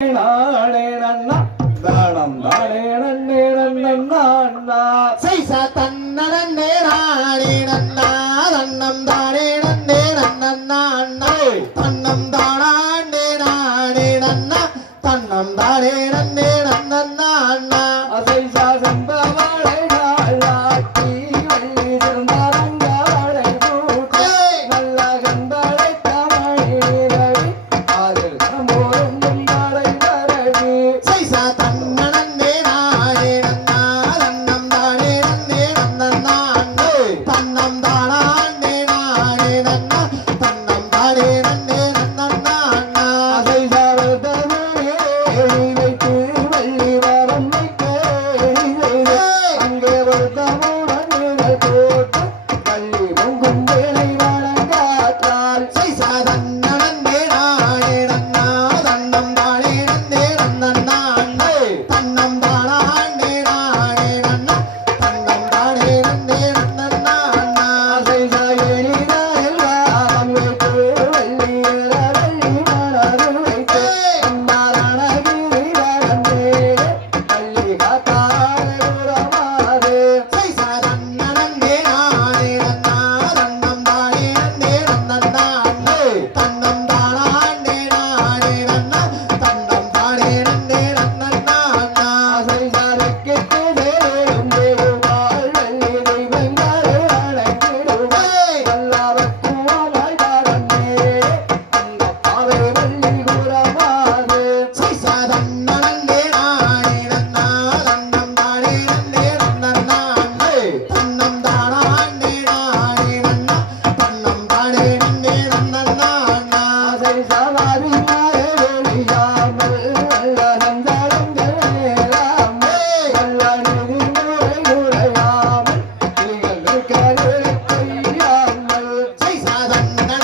நானே நன்னா தானம் தானே நன்னே நன்னா சைசா தன்னே நானே நன்னா தன்னம் தானே நன்னே நன்னா தன்னம் தானே நானே நன்னா தன்னம் தானே நன்னே நன்னா சைசா சம்பவாளை நாளாக்கி வள்ளி சிறந்தாரங்காளை பூட்டி நல்ல கந்தளை தமிழ் அதில் சமோரும் முந்தாளை வரவி சைசா தன்னே நானே நன்னா தன்னம் தானே நன்னே நன்னா தன்னம் தானே நானே நன்னா தன்னம் தானே நன்னே நன்னா சைசா வருதமே வைத்து வள்ளி வரம் வைத்து அங்கே வருத்தமுடன் போட்டு வள்ளி பொங்கும் வேலை வழங்காற்றால் சைசா தன்னே நானே நன்னா தன்னம் தானே நன்னே நன்னா தன்னம் தானே நானே நன்னா தன்னம் தானே நன்னே நன்னா சைசா எளிதாயெல்லாம் வைத்து வள்ளி வள்ளி மனது வைத்து அம்மாரணகிரி வரந்தே வள்ளி காத்தாரே உரமாதே சைசா தன்னே நானே நன்னா தன்னம் தானே நன்னே நன்னா தன்னம் தானே நானே நன்னா தன்னம் தானே நன்னே நன்னா சைசா வெக்கிட்டு வேலும் தேவாள் வள்ளி தெய்வங்களே அழைத்திடுவாய் வல்லாவக்குவாய் வரந்தே அந்த பாவை வள்ளி உரமாதே சைசா தன்னே நானே நன்னா தன்னம் தானே நன்னே நன்னா தன்னம் தானே நானே நன்னா தன்னம் தானே நன்னே நன்னா சைசா வாரியாரே வெளியாமல் வல்லரங்கரங்கள் நேராமல் வல்லநிதி முறையாமல் நீங்கள் கருளை கையாமல் சைசா தன்னே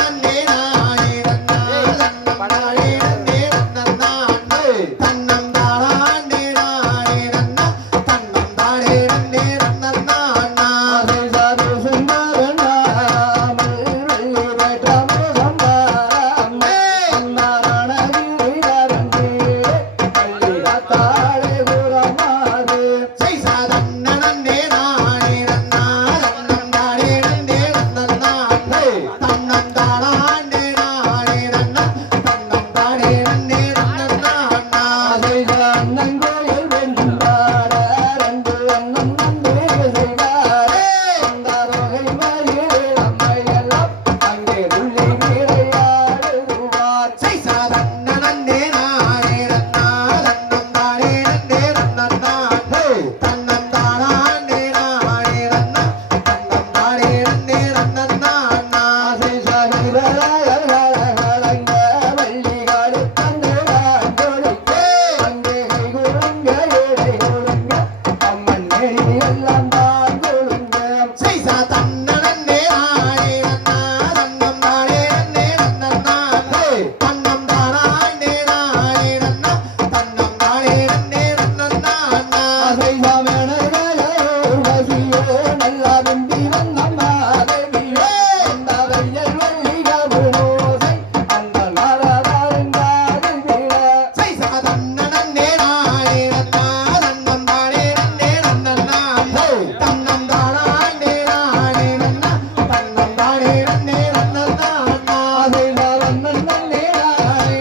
நானே நன்னா தன்னம் தானே நன்னே நன்னா தன்னம் தானே நானே நன்னா தன்னம் தானே நன்னே நன்னா சைசா சுந்தரனாமல் வள்ளி பெற்றாமல் சம்பாராமல் அன்னாரணகிரி வரந்தே வள்ளி காத்தாளே உரமாதே சைசா தன்னே நானே நன்னா தன்னம் தானே நன்னே நன்னா தன்னம் தானே நானே நன்னா தன்னம் தானே நன்னே நன்னா சைசா அண்ணங்கோயில் வென்றார ரெண்டு அண்ணன் நன்றே செய்வாரே அந்த வகை மயில் அம்மையெல்லாம் அங்கே துள்ளி விளையாடுவார் சைசா தன்னே நானே நன்னா தன்னம் தானே நன்னே நன்னா தன்னம் தானே நானே நன்னா தன்னம் தானே நன்னே நன்னா சைசா சிவராயங்க வள்ளிகாடு தந்தையார் கொடுக்க அங்கே கை கொடுங்க ஏழை கொடுங்க அம்மன் நெறி எல்லாம் தான் கொடுங்க சைசா தன்னே நானே நன்னா தன்னம் தானே நன்னே நன்னா தன்னம் தானே நானே நன்னா தன்னம் தானே நன்னே நன்னா சைசா மேனர்களோ வசியோ நல்லா விம்பி வந்தம்மா தேவியோ அந்த வெயில் வள்ளிகாபுனோசை அந்த நாரதாருங்காருந்திட சைசா தன்னே நானே நன்னா தன்னம் தானே நன்னே நன்னா தன்னம் தானே நானே நன்னா தன்னம் தானே நன்னே நன்னா சைசா வந்தன் நன்னே நானே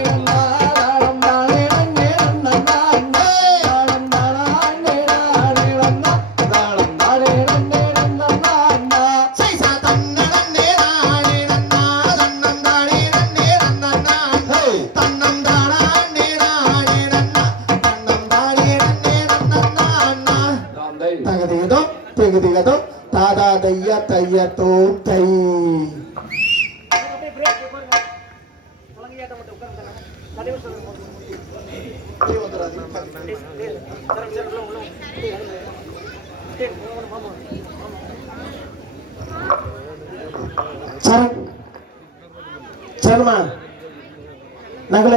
நன்னா தானம் தானே நன்னே நன்னா தானம் தானே நானே நன்னா தானம் தானே நன்னே நன்னா சைசா தன்னே நானே நன்னா தன்னம் தானே நன்னே நன்னா தன்னம் தானே நானே நன்னா தன்னம் தானே நன்னே நன்னா தகதிகதோ திகதிகதோ தாதா தைய தைய தோ தை சரண் சரணமா நகல